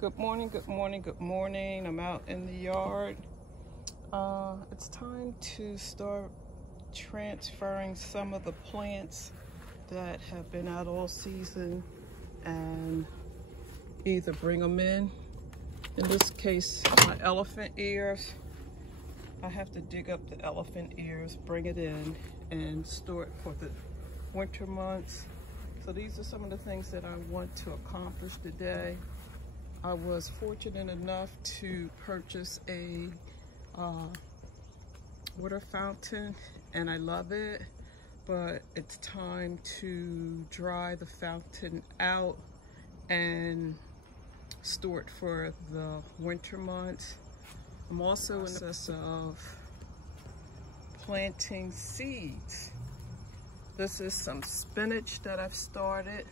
Good morning, good morning, good morning. I'm out in the yard. It's time to start transferring some of the plants that have been out all season and either bring them in this case, my elephant ears. I have to dig up the elephant ears, bring it in, and store it for the winter months. So these are some of the things that I want to accomplish today. I was fortunate enough to purchase a water fountain, and I love it, but it's time to dry the fountain out and store it for the winter months. I'm also in the process of planting seeds. This is some spinach that I've started,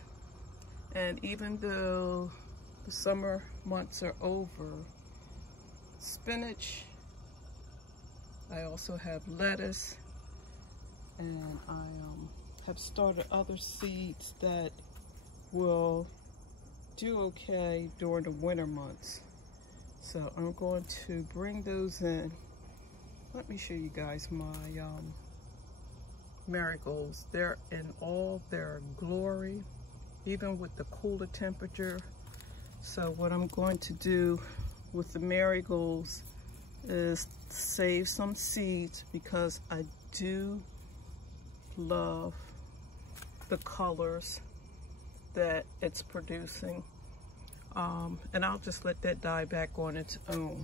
and even though the summer months are over, spinach, I also have lettuce, and I have started other seeds that will do okay during the winter months. So I'm going to bring those in. Let me show you guys my marigolds. They're in all their glory, even with the cooler temperature. So what I'm going to do with the marigolds is save some seeds because I do love the colors that it's producing. And I'll just let that die back on its own.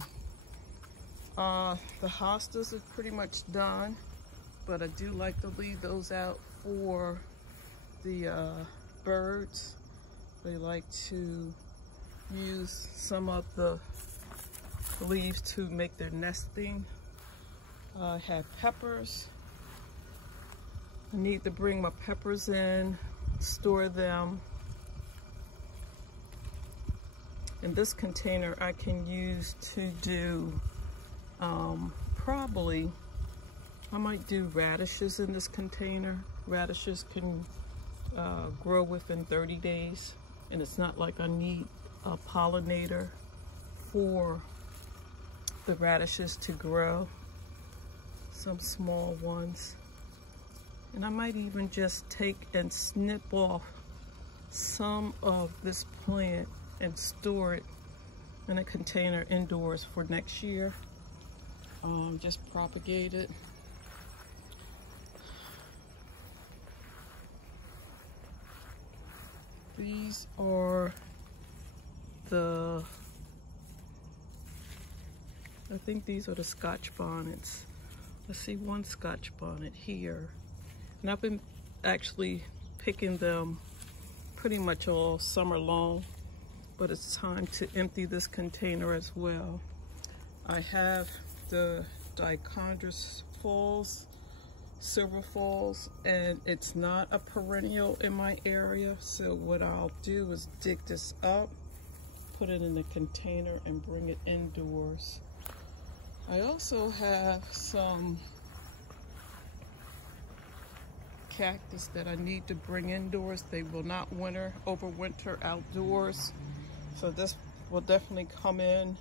The hostas are pretty much done, but I do like to leave those out for the birds. They like to use some of the leaves to make their nesting. I have peppers. I need to bring my peppers in, store them. In this container I can use to do probably, I might do radishes in this container. Radishes can grow within 30 days, and it's not like I need a pollinator for the radishes to grow. Some small ones. And I might even just take and snip off some of this plant and store it in a container indoors for next year. Just propagate it. These are I think these are the Scotch bonnets. I see one Scotch bonnet here. And I've been actually picking them pretty much all summer long, but it's time to empty this container as well. I have the Dichondrous falls, silver falls, and it's not a perennial in my area. So what I'll do is dig this up, put it in a container, and bring it indoors. I also have some cactus that I need to bring indoors. They will not overwinter outdoors. So this will definitely come in.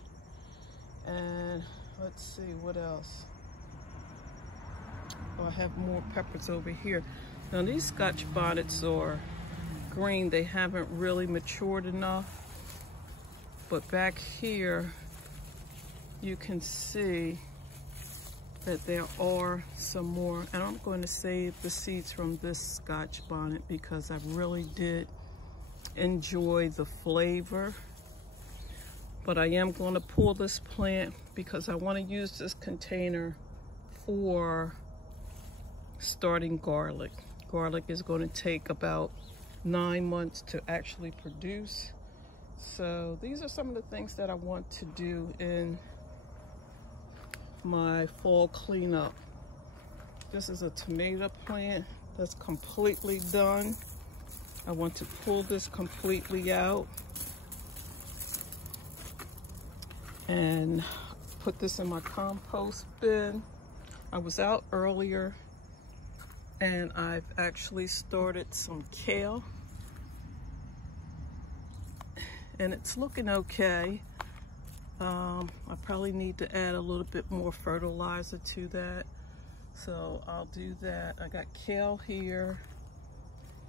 And let's see what else. Oh, I have more peppers over here. Now these Scotch bonnets are green. They haven't really matured enough. But back here, you can see that there are some more. And I'm going to save the seeds from this Scotch bonnet because I really did enjoy the flavor. But I am going to pull this plant because I want to use this container for starting garlic. Garlic is going to take about 9 months to actually produce. So these are some of the things that I want to do in my fall cleanup. This is a tomato plant that's completely done. I want to pull this completely out and put this in my compost bin. I was out earlier and I've actually started some kale. and it's looking okay. I probably need to add a little bit more fertilizer to that, so I'll do that. I got kale here,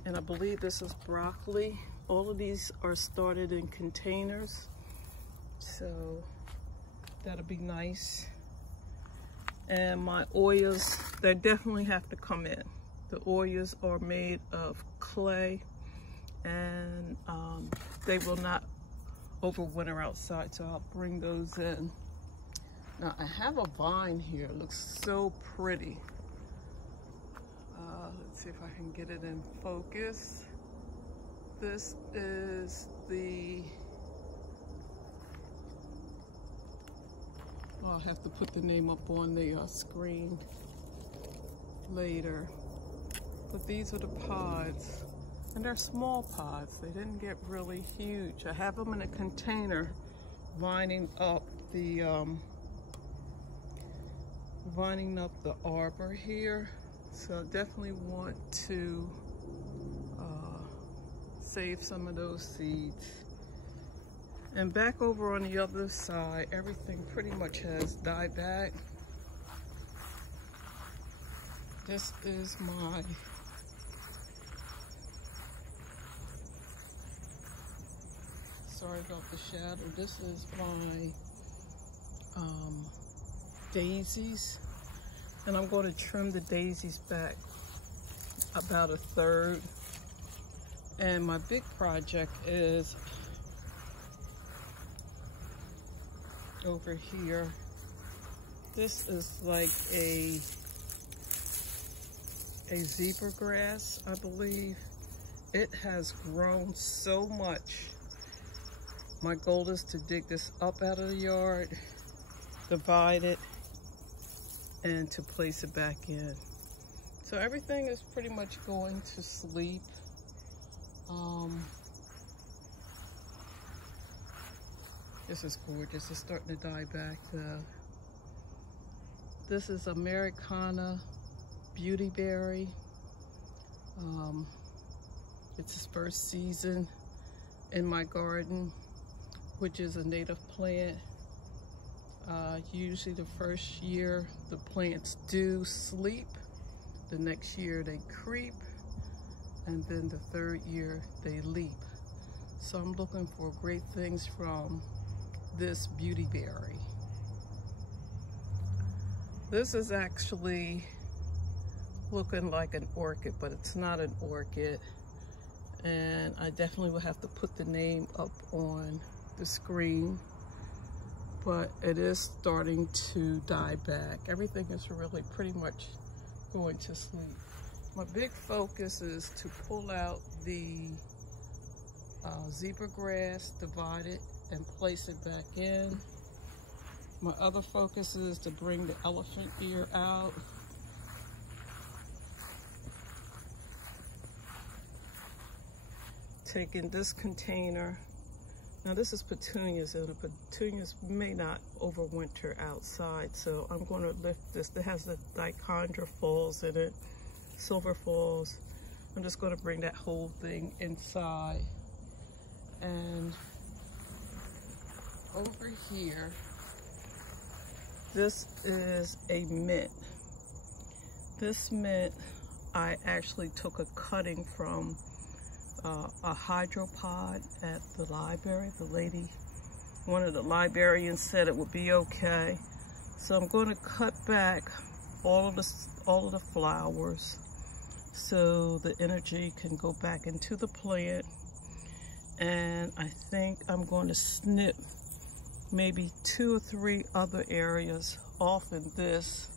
and I believe this is broccoli. All of these are started in containers, so that'll be nice. And my Oyas, they definitely have to come in. The Oyas are made of clay, and they will not overwinter outside, so I'll bring those in. Now I have a vine here, it looks so pretty. Let's see if I can get it in focus. This is the, I'll have to put the name up on the screen later. But these are the pods. And they're small pods. They didn't get really huge. I have them in a container, vining up the arbor here. So I definitely want to save some of those seeds. And back over on the other side, everything pretty much has died back. This is my sorry about the shadow. This is my daisies, and I'm going to trim the daisies back about a third. And my big project is over here. This is like a zebra grass, I believe. It has grown so much. My goal is to dig this up out of the yard, divide it, and to place it back in. So everything is pretty much going to sleep. This is gorgeous. It's starting to die back though. This is Americana beautyberry. It's its first season in my garden, which is a native plant. Usually the first year the plants do sleep, the next year they creep, and then the third year they leap. So I'm looking for great things from this beautyberry. This is actually looking like an orchid, but it's not an orchid. And I definitely will have to put the name up on the screen, but it is starting to die back. Everything is really pretty much going to sleep. My big focus is to pull out the zebra grass, divide it, and place it back in. My other focus is to bring the elephant ear out. Taking this container. Now this is petunias, and the petunias may not overwinter outside, so I'm going to lift this. It has the dichondra falls in it, silver falls. I'm just going to bring that whole thing inside. And over here, this is a mint. This mint, I actually took a cutting from a hydropod at the library. The lady, one of the librarians, said it would be okay. So I'm going to cut back all of the flowers so the energy can go back into the plant. And I think I'm going to snip maybe 2 or 3 other areas off in this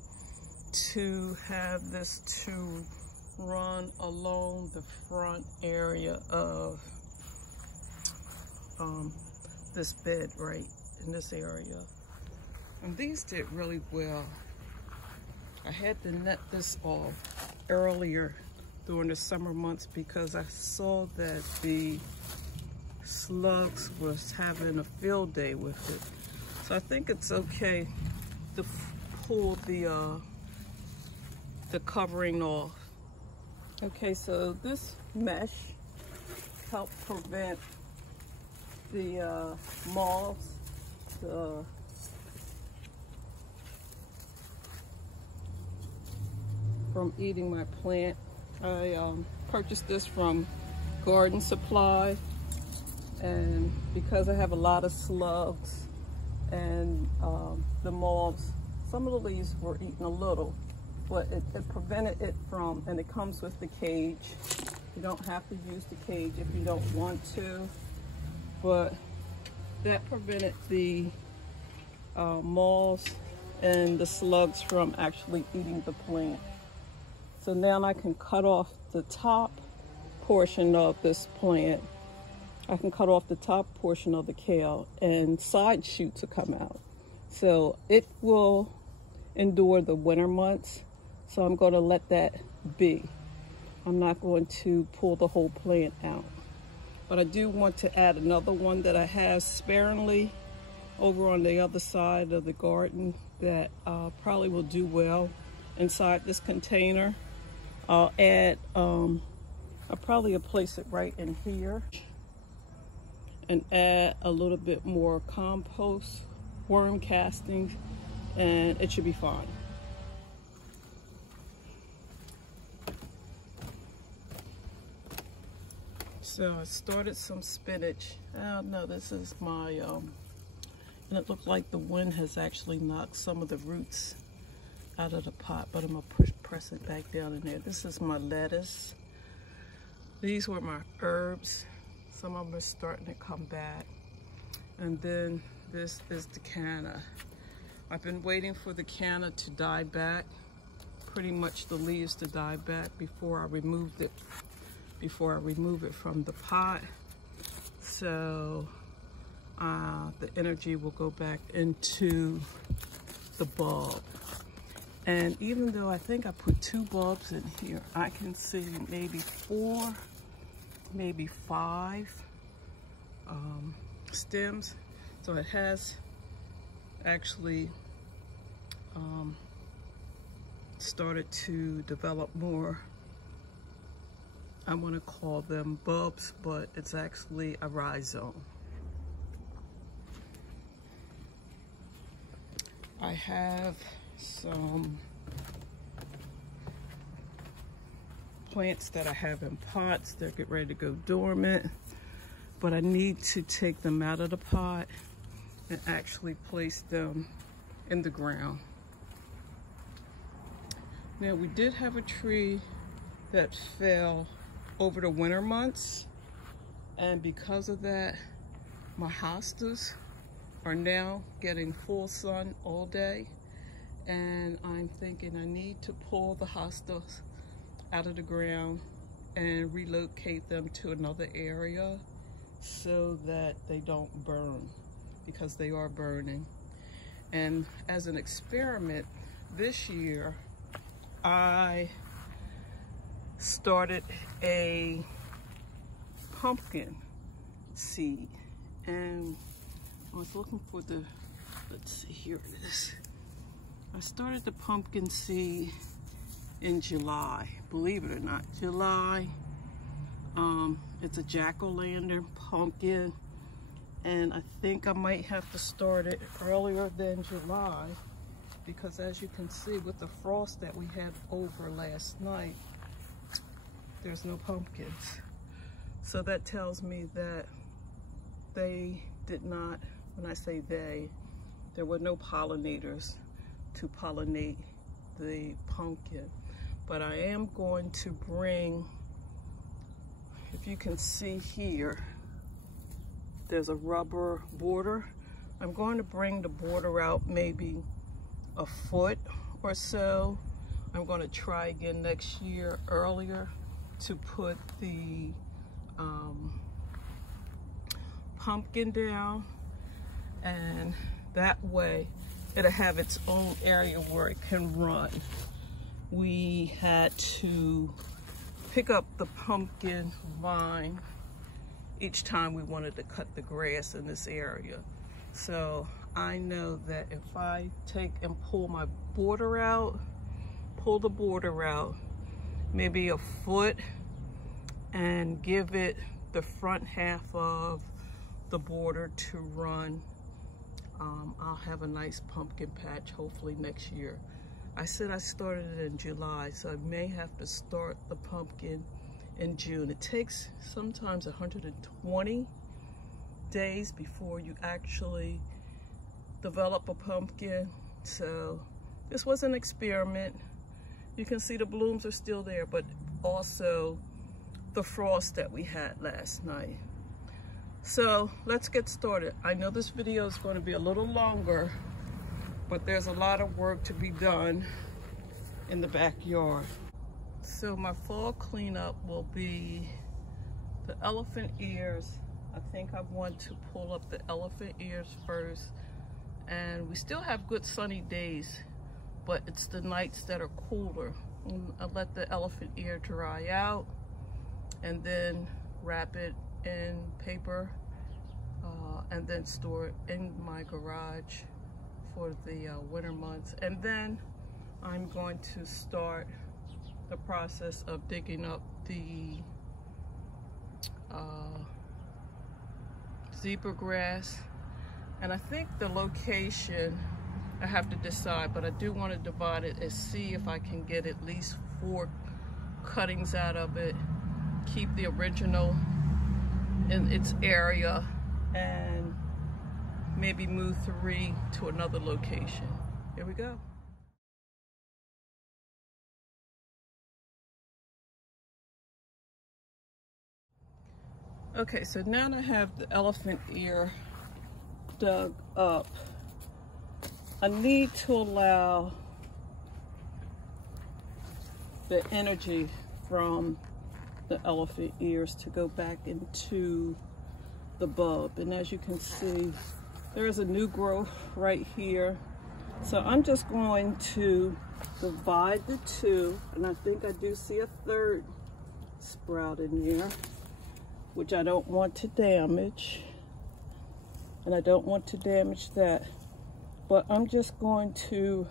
to have this to run along the front area of this bed right in this area. And these did really well. I had to net this off earlier during the summer months because I saw that the slugs was having a field day with it. So I think it's okay to pull the covering off. Okay, so this mesh helped prevent the moths, from eating my plant. I purchased this from Garden Supply, and because I have a lot of slugs and the moths, some of the leaves were eaten a little, but it prevented it from, and it comes with the cage. You don't have to use the cage if you don't want to, but that prevented the moths and the slugs from actually eating the plant. So now I can cut off the top portion of this plant. I can cut off the top portion of the kale, and side shoots will come out. So it will endure the winter months. So I'm going to let that be. I'm not going to pull the whole plant out. But I do want to add another one that I have sparingly over on the other side of the garden that probably will do well inside this container. I'll add, I'll probably place it right in here and add a little bit more compost, worm castings, and it should be fine. So I started some spinach. Oh no, this is my, and it looked like the wind has actually knocked some of the roots out of the pot, but I'm gonna press it back down in there. This is my lettuce. These were my herbs. Some of them are starting to come back. And then this is the canna. I've been waiting for the canna to die back, pretty much the leaves to die back before I remove it from the pot. So the energy will go back into the bulb. And even though I think I put 2 bulbs in here, I can see maybe 4, maybe 5 stems. So it has actually started to develop more. I want to call them bulbs, but it's actually a rhizome. I have some plants that I have in pots. They're getting ready to go dormant, but I need to take them out of the pot and actually place them in the ground. Now, we did have a tree that fell over the winter months, and because of that, my hostas are now getting full sun all day, and I'm thinking I need to pull the hostas out of the ground and relocate them to another area so that they don't burn, because they are burning. And as an experiment this year, I started a pumpkin seed, and I was looking for the, let's see, here it is. I started the pumpkin seed in July, believe it or not, July. It's a jack-o'-lantern pumpkin, and I think I might have to start it earlier than July, because as you can see with the frost that we had over last night, there's no pumpkins. So that tells me that they did not, when I say they, there were no pollinators to pollinate the pumpkin. But I am going to bring, if you can see here, there's a rubber border. I'm going to bring the border out maybe a foot or so. I'm going to try again next year earlier to put the pumpkin down, and that way it'll have its own area where it can run. We had to pick up the pumpkin vine each time we wanted to cut the grass in this area. So I know that if I take and pull my border out, pull the border out maybe a foot, and give it the front half of the border to run. I'll have a nice pumpkin patch hopefully next year. I said I started it in July, so I may have to start the pumpkin in June. It takes sometimes 120 days before you actually develop a pumpkin. So this was an experiment. You can see the blooms are still there, but also the frost that we had last night. So let's get started. I know this video is going to be a little longer, but there's a lot of work to be done in the backyard. So my fall cleanup will be the elephant ears. I think I want to pull up the elephant ears first. And we still have good sunny days, but it's the nights that are cooler. I'll let the elephant ear dry out and then wrap it in paper and then store it in my garage for the winter months. And then I'm going to start the process of digging up the zebra grass. And I think the location, I have to decide, but I do want to divide it and see if I can get at least 4 cuttings out of it, keep the original in its area, and maybe move 3 to another location. Here we go. Okay, so now I have the elephant ear dug up. I need to allow the energy from the elephant ears to go back into the bulb. And as you can see, there is a new growth right here. So I'm just going to divide the 2, and I think I do see a 3rd sprout in there, which I don't want to damage. And I don't want to damage that. But I'm just going to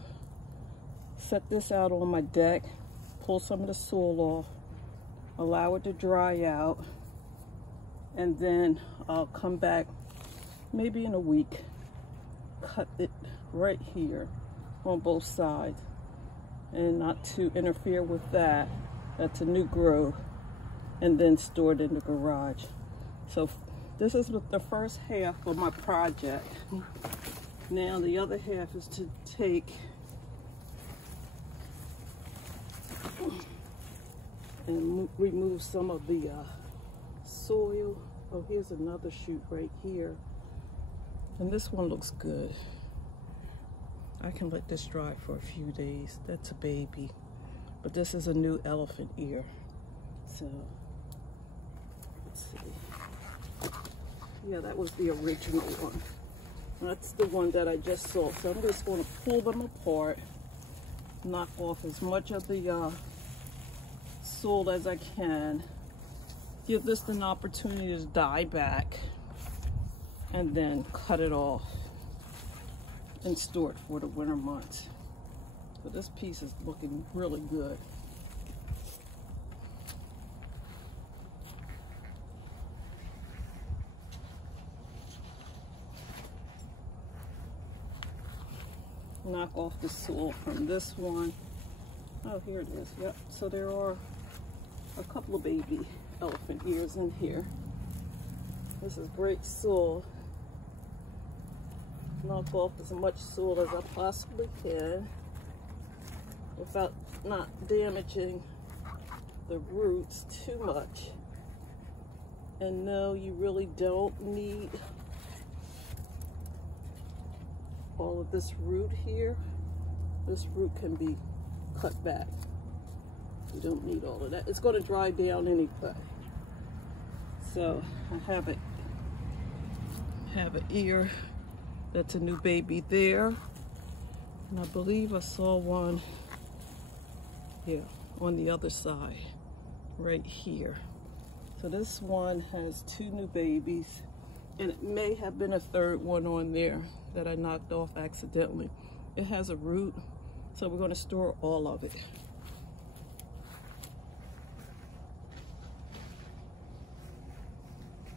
set this out on my deck, pull some of the soil off, allow it to dry out, and then I'll come back maybe in a week, cut it right here on both sides, and not to interfere with that. That's a new growth, and then store it in the garage. So this is the first half of my project. Now the other half is to take and remove some of the soil. Oh, here's another shoot right here. And this one looks good. I can let this dry for a few days. That's a baby. But this is a new elephant ear. So, let's see. Yeah, that was the original one. That's the one that I just saw. So I'm just going to pull them apart, knock off as much of the soil as I can, give this an opportunity to die back, and then cut it off and store it for the winter months. But this piece is looking really good. Knock off the soil from this one. Oh, here it is. Yep. So there are a couple of baby elephant ears in here. This is great soil. Knock off as much soil as I possibly can without not damaging the roots too much. And no, you really don't need all of this root here. This root can be cut back. You don't need all of that. It's going to dry down anyway. So I have an ear that's a new baby there, and I believe I saw one, yeah, on the other side right here. So this one has 2 new babies, and it may have been a 3rd one on there that I knocked off accidentally. It has a root, so we're going to store all of it.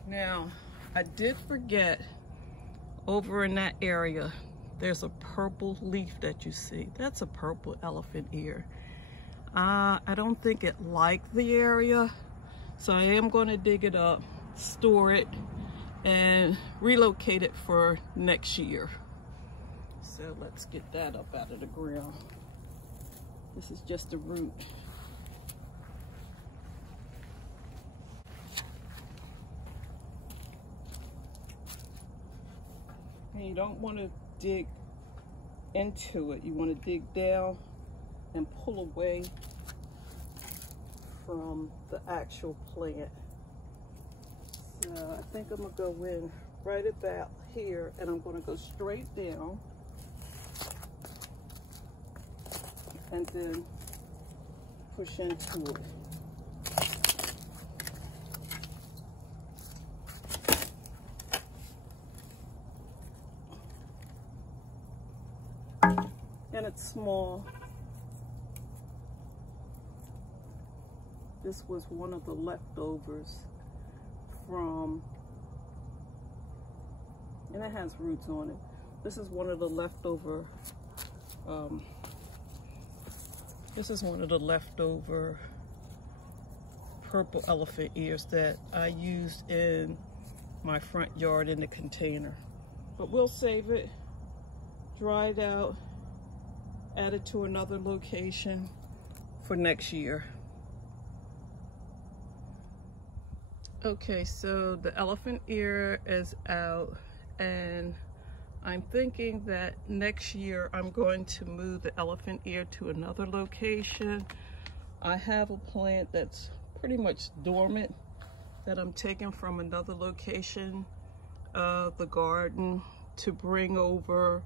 Now, I did forget, over in that area, there's a purple leaf that you see. That's a purple elephant ear. I don't think it liked the area, so I am going to dig it up, store it, and relocate it for next year. So let's get that up out of the ground. This is just a root. And you don't want to dig into it. You want to dig down and pull away from the actual plant. So I think I'm going to go in right about here, and I'm going to go straight down and then push into it. And it's small. This was one of the leftovers from, and it has roots on it. This is one of the leftover, purple elephant ears that I used in my front yard in the container. But we'll save it, dry it out, add it to another location for next year. Okay, so the elephant ear is out, and I'm thinking that next year I'm going to move the elephant ear to another location. I have a plant that's pretty much dormant that I'm taking from another location of the garden to bring over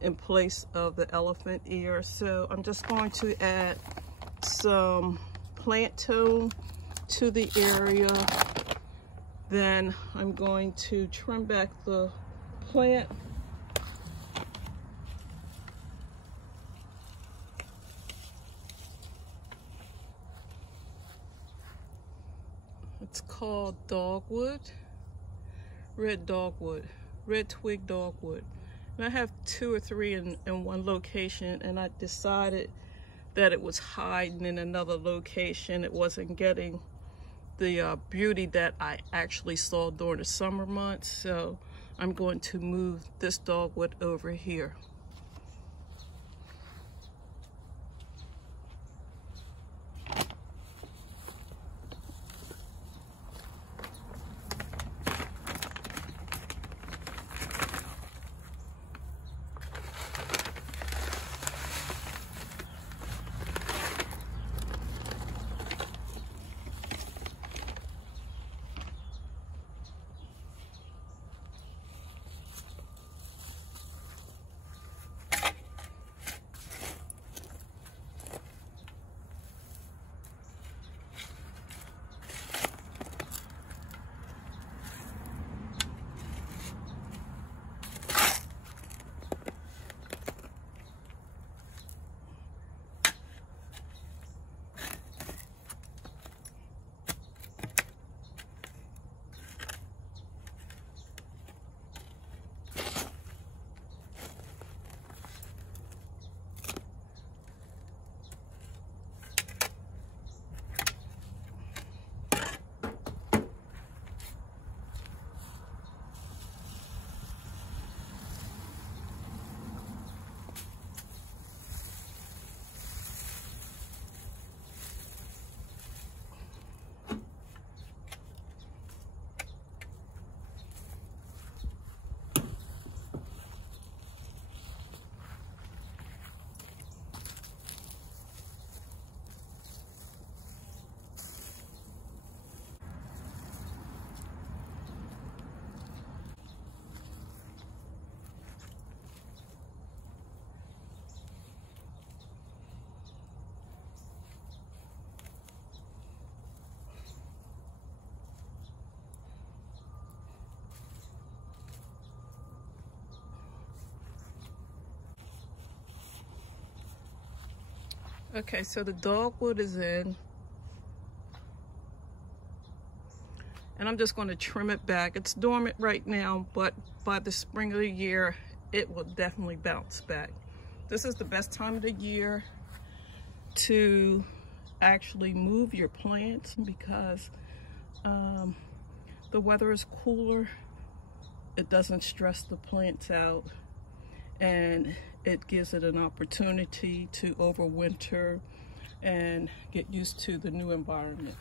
in place of the elephant ear. So I'm just going to add some plant tone to the area. Then I'm going to trim back the plant. It's called dogwood, red twig dogwood. And I have 2 or 3 in one location, and I decided that it was hiding in another location. It wasn't getting the beauty that I actually saw during the summer months. So I'm going to move this dogwood over here. Okay, so the dogwood is in, and I'm just going to trim it back. It's dormant right now, but by the spring of the year, it will definitely bounce back. This is the best time of the year to actually move your plants because the weather is cooler. It doesn't stress the plants out, and it gives it an opportunity to overwinter and get used to the new environment.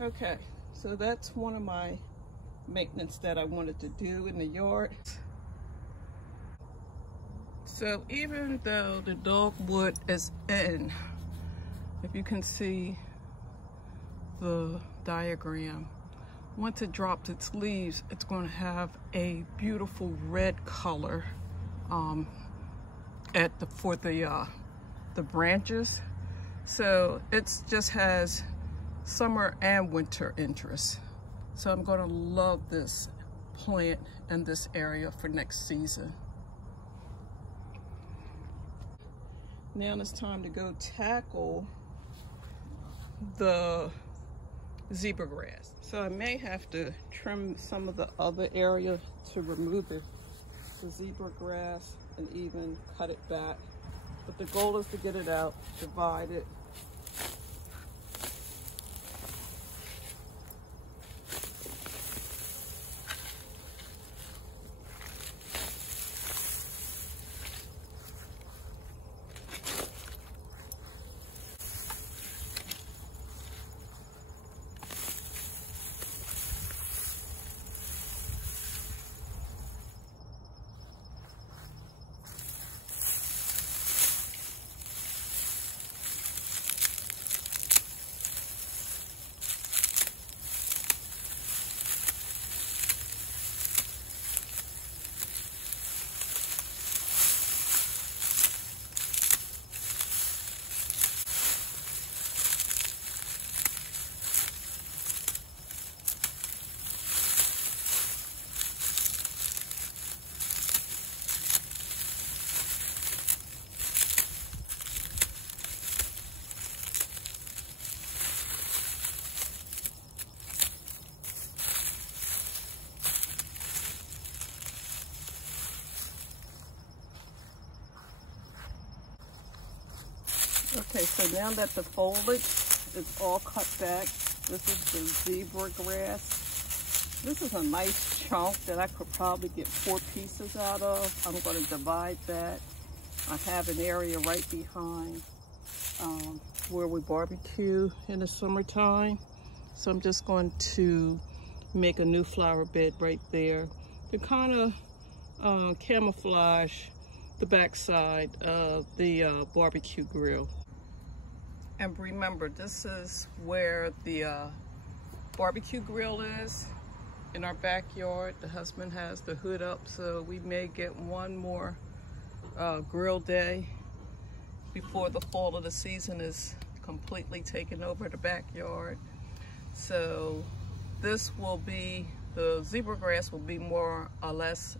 Okay, so that's one of my maintenance that I wanted to do in the yard. So even though the dogwood is in, if you can see the diagram, once it drops its leaves, it's going to have a beautiful red color for the branches. So it just has summer and winter interest. So I'm going to love this plant in this area for next season. Now it's time to go tackle the zebra grass. So I may have to trim some of the other area to remove the zebra grass and even cut it back. But the goal is to get it out, divide it. Okay, so now that the foliage is all cut back, this is the zebra grass. This is a nice chunk that I could probably get 4 pieces out of. I'm going to divide that. I have an area right behind where we barbecue in the summertime. So I'm just going to make a new flower bed right there to kind of camouflage the backside of the barbecue grill. And remember, this is where the barbecue grill is in our backyard. The husband has the hood up, so we may get one more grill day before the fall of the season is completely taken over the backyard. So this will be, the zebra grass will be more or less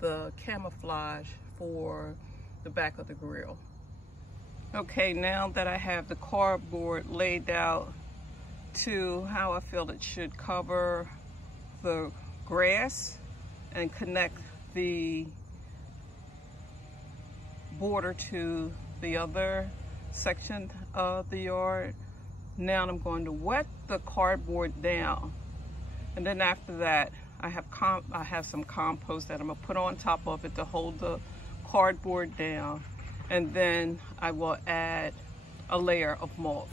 the camouflage for the back of the grill. Okay, now that I have the cardboard laid out to how I feel it should cover the grass and connect the border to the other section of the yard, now I'm going to wet the cardboard down, and then after that I have some compost that I'm gonna put on top of it to hold the cardboard down, and then I will add a layer of mulch.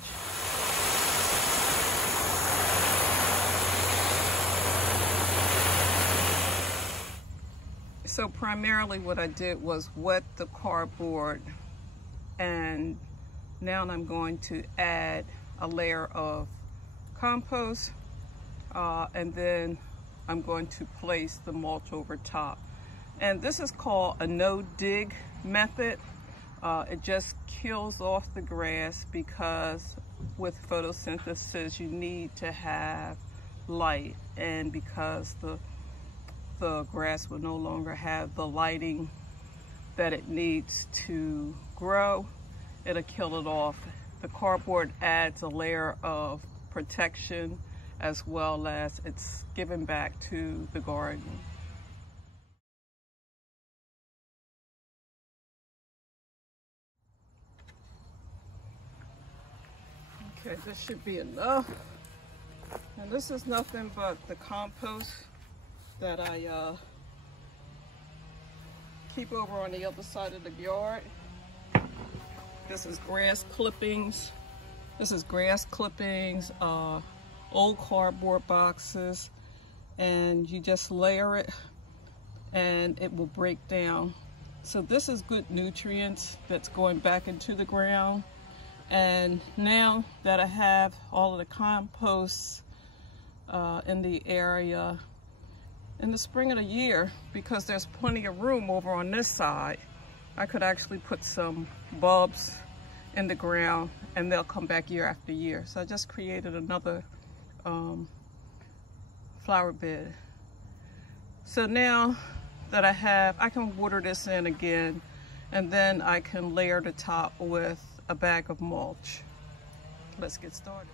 So primarily what I did was wet the cardboard, and now I'm going to add a layer of compost, and then I'm going to place the mulch over top. And this is called a no-dig method. It just kills off the grass, because with photosynthesis you need to have light, and because the grass will no longer have the lighting that it needs to grow, it'll kill it off. The cardboard adds a layer of protection, as well as it's given back to the garden. Okay, this should be enough. And this is nothing but the compost that I keep over on the other side of the yard. This is grass clippings. Old cardboard boxes, and you just layer it and it will break down. So this is good nutrients that's going back into the ground. And now that I have all of the compost in the area, in the spring of the year, because there's plenty of room over on this side, I could actually put some bulbs in the ground and they'll come back year after year. So I just created another flower bed. So now that I can water this in again, and then I can layer the top with a bag of mulch. Let's get started.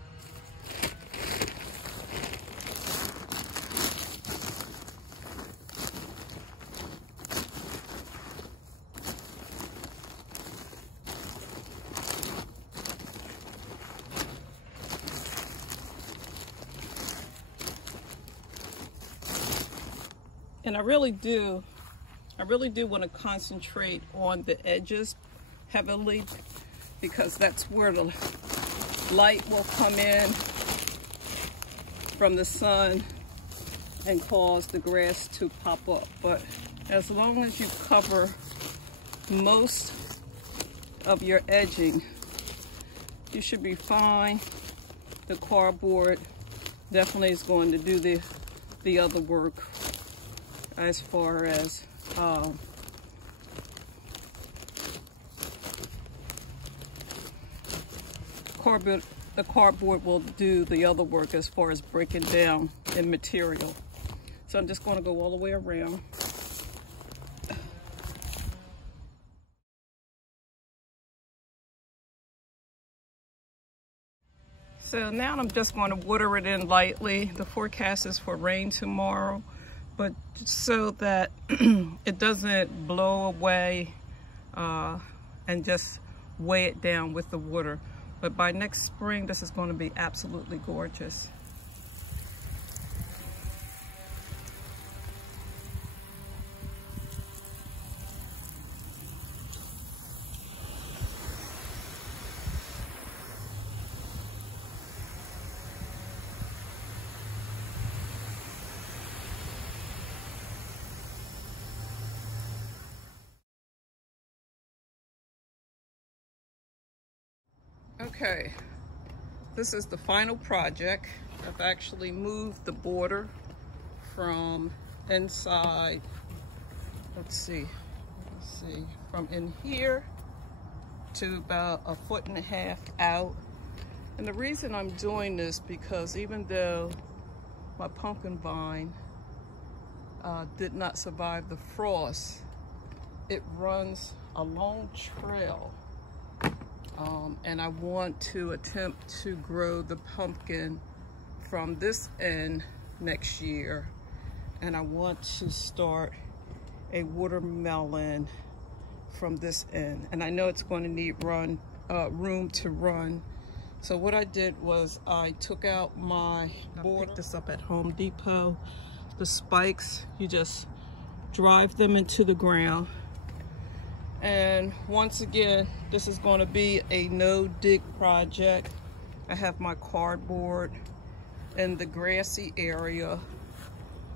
And I really do want to concentrate on the edges heavily, because that's where the light will come in from the sun and cause the grass to pop up. But as long as you cover most of your edging, you should be fine. The cardboard definitely is going to do the other work as far as the cardboard will do the other work as far as breaking down in material. So I'm just going to go all the way around. So now I'm just going to water it in lightly. The forecast is for rain tomorrow, but so that it doesn't blow away and just weigh it down with the water. But by next spring, this is going to be absolutely gorgeous. Okay, this is the final project. I've actually moved the border from inside, let's see, from in here to about 1.5 feet out. And the reason I'm doing this, because even though my pumpkin vine did not survive the frost, it runs a long trail. And I want to attempt to grow the pumpkin from this end next year. And I want to start a watermelon from this end. And I know it's going to need room to run. So what I did was I took out my board. I picked this up at Home Depot. The spikes, you just drive them into the ground. And once again, this is going to be a no-dig project. I have my cardboard in the grassy area.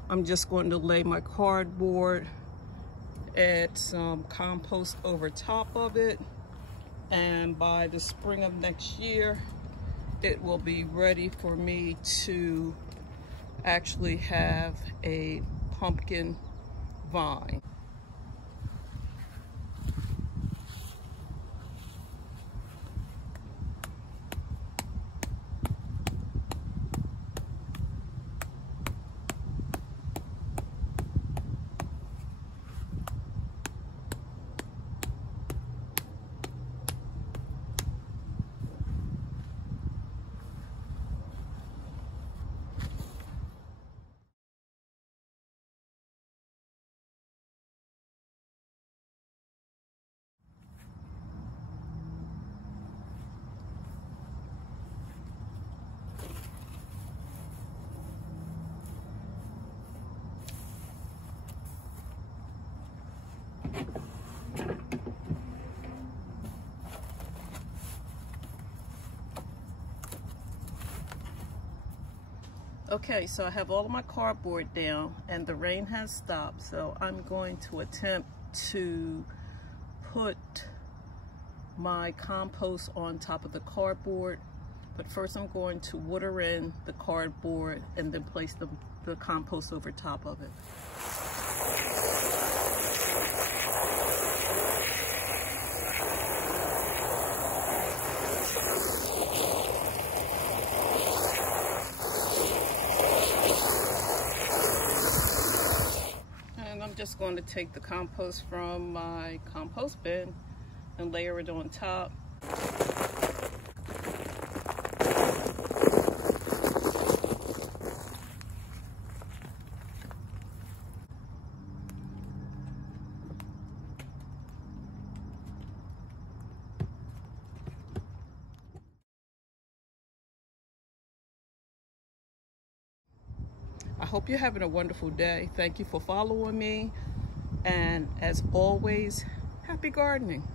I'm just going to lay my cardboard add some compost over top of it, and by the spring of next year it will be ready for me to actually have a pumpkin vine. Okay, so I have all of my cardboard down and the rain has stopped, so I'm going to attempt to put my compost on top of the cardboard. But first I'm going to water in the cardboard and then place the compost over top of it. Just going to take the compost from my compost bin and layer it on top. I hope you're having a wonderful day. Thank you for following me. And as always, happy gardening.